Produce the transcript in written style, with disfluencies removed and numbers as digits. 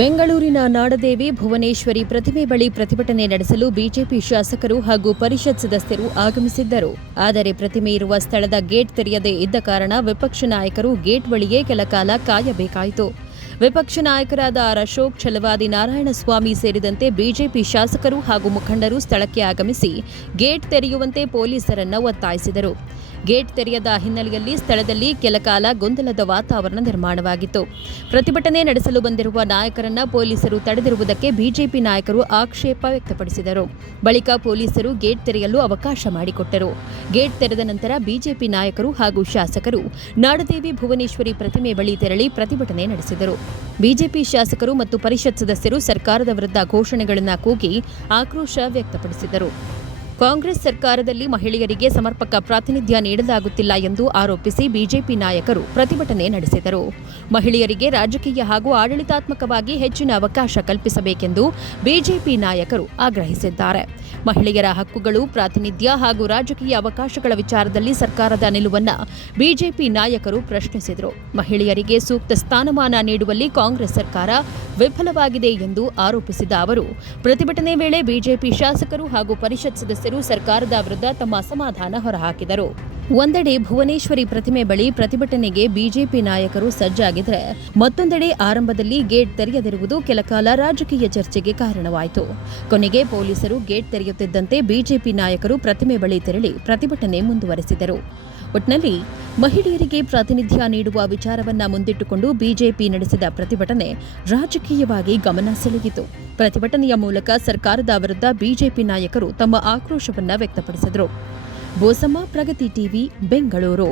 ಬೆಂಗಳೂರಿನ ನಾಡದೇವಿ ಭುವನೇಶ್ವರಿ ಪ್ರತಿಮೆ ಬಳಿ ಪ್ರತಿಭಟನೆ ನಡೆಸಲು ಬಿಜೆಪಿ ಶಾಸಕರು ಹಾಗೂ ಪರಿಷತ್ ಸದಸ್ಯರು ಆಗಮಿಸಿದ್ದರು. ಆದರೆ ಪ್ರತಿಮೆ ಇರುವ ಸ್ಥಳದ ಗೇಟ್ ತೆರೆಯದೇ ಇದ್ದ ಕಾರಣ ವಿಪಕ್ಷ ನಾಯಕರು ಗೇಟ್ ಬಳಿಯೇ ಕೆಲಕಾಲ ಕಾಯಬೇಕಾಯಿತು. ವಿಪಕ್ಷ ನಾಯಕರಾದ ಅಶೋಕ್, ಛಲವಾದಿ ನಾರಾಯಣಸ್ವಾಮಿ ಸೇರಿದಂತೆ ಬಿಜೆಪಿ ಶಾಸಕರು ಹಾಗೂ ಮುಖಂಡರು ಸ್ಥಳಕ್ಕೆ ಆಗಮಿಸಿ ಗೇಟ್ ತೆರೆಯುವಂತೆ ಪೊಲೀಸರನ್ನ ಒತ್ತಾಯಿಸಿದರು. ಗೇಟ್ ತೆರೆಯದ ಹಿನ್ನೆಲೆಯಲ್ಲಿ ಸ್ಥಳದಲ್ಲಿ ಕೆಲಕಾಲ ಗೊಂದಲದ ವಾತಾವರಣ ನಿರ್ಮಾಣವಾಗಿತ್ತು. ಪ್ರತಿಭಟನೆ ನಡೆಸಲು ಬಂದಿರುವ ನಾಯಕರನ್ನ ಪೊಲೀಸರು ತಡೆದಿರುವುದಕ್ಕೆ ಬಿಜೆಪಿ ನಾಯಕರು ಆಕ್ಷೇಪ ವ್ಯಕ್ತಪಡಿಸಿದರು. ಬಳಿಕ ಪೊಲೀಸರು ಗೇಟ್ ತೆರೆಯಲು ಅವಕಾಶ ಮಾಡಿಕೊಟ್ಟರು. ಗೇಟ್ ತೆರೆದ ನಂತರ ಬಿಜೆಪಿ ನಾಯಕರು ಹಾಗೂ ಶಾಸಕರು ನಾಡದೇವಿ ಭುವನೇಶ್ವರಿ ಪ್ರತಿಮೆ ಬಳಿ ತೆರಳಿ ಪ್ರತಿಭಟನೆ ನಡೆಸಿದರು. ಬಿಜೆಪಿ ಶಾಸಕರು ಮತ್ತು ಪರಿಷತ್ ಸದಸ್ಯರು ಸರ್ಕಾರದ ವಿರುದ್ಧ ಘೋಷಣೆಗಳನ್ನು ಕೂಗಿ ಆಕ್ರೋಶ ವ್ಯಕ್ತಪಡಿಸಿದರು. ಕಾಂಗ್ರೆಸ್ ಸರ್ಕಾರದಲ್ಲಿ ಮಹಿಳೆಯರಿಗೆ ಸಮರ್ಪಕ ಪ್ರಾತಿನಿಧ್ಯ ನೀಡಲಾಗುತ್ತಿಲ್ಲ ಎಂದು ಆರೋಪಿಸಿ ಬಿಜೆಪಿ ನಾಯಕರು ಪ್ರತಿಭಟನೆ ನಡೆಸಿದರು. ಮಹಿಳೆಯರಿಗೆ ರಾಜಕೀಯ ಹಾಗೂ ಆಡಳಿತಾತ್ಮಕವಾಗಿ ಹೆಚ್ಚಿನ ಅವಕಾಶ ಕಲ್ಪಿಸಬೇಕೆಂದು ಬಿಜೆಪಿ ನಾಯಕರು ಆಗ್ರಹಿಸಿದ್ದಾರೆ. ಮಹಿಳೆಯರ ಹಕ್ಕುಗಳು, ಪ್ರಾತಿನಿಧ್ಯ ಹಾಗೂ ರಾಜಕೀಯ ಅವಕಾಶಗಳ ವಿಚಾರದಲ್ಲಿ ಸರ್ಕಾರದ ನಿಲುವನ್ನು ಬಿಜೆಪಿ ನಾಯಕರು ಪ್ರಶ್ನಿಸಿದರು. ಮಹಿಳೆಯರಿಗೆ ಸೂಕ್ತ ಸ್ಥಾನಮಾನ ನೀಡುವಲ್ಲಿ ಕಾಂಗ್ರೆಸ್ ಸರ್ಕಾರ ವಿಫಲವಾಗಿದೆ ಎಂದು ಆರೋಪಿಸಿದ ಅವರು, ಪ್ರತಿಭಟನೆ ವೇಳೆ ಬಿಜೆಪಿ ಶಾಸಕರು ಹಾಗೂ ಪರಿಷತ್ ಸದಸ್ಯರು ಸರ್ಕಾರದ ವಿರುದ್ಧ ತಮ್ಮ ಅಸಮಾಧಾನ ಹೊರಹಾಕಿದರು. ಒಂದೆಡೆ ಭುವನೇಶ್ವರಿ ಪ್ರತಿಮೆ ಬಳಿ ಪ್ರತಿಭಟನೆಗೆ ಬಿಜೆಪಿ ನಾಯಕರು ಸಜ್ಜಾಗಿದ್ದರೆ, ಮತ್ತೊಂದೆಡೆ ಆರಂಭದಲ್ಲಿ ಗೇಟ್ ತೆರೆಯದಿರುವುದು ಕೆಲಕಾಲ ರಾಜಕೀಯ ಚರ್ಚೆಗೆ ಕಾರಣವಾಯಿತು. ಕೊನೆಗೆ ಪೊಲೀಸರು ಗೇಟ್ ತೆರೆಯುತ್ತಿದ್ದಂತೆ ಬಿಜೆಪಿ ನಾಯಕರು ಪ್ರತಿಮೆ ಬಳಿ ತೆರಳಿ ಪ್ರತಿಭಟನೆ ಮುಂದುವರೆಸಿದರು. ಒಟ್ನಲ್ಲಿ ಮಹಿಳೆಯರಿಗೆ ಪ್ರಾತಿನಿಧ್ಯ ನೀಡುವ ವಿಚಾರವನ್ನ ಮುಂದಿಟ್ಟುಕೊಂಡು ಬಿಜೆಪಿ ನಡೆಸಿದ ಪ್ರತಿಭಟನೆ ರಾಜಕೀಯವಾಗಿ ಗಮನ ಸೆಳೆಯಿತು. ಪ್ರತಿಭಟನೆಯ ಮೂಲಕ ಸರ್ಕಾರದ ವಿರುದ್ಧ ಬಿಜೆಪಿ ನಾಯಕರು ತಮ್ಮ ಆಕ್ರೋಶವನ್ನ ವ್ಯಕ್ತಪಡಿಸಿದರು. ಬೋಸಮ್ಮ, ಪ್ರಗತಿ ಟಿವಿ, ಬೆಂಗಳೂರು.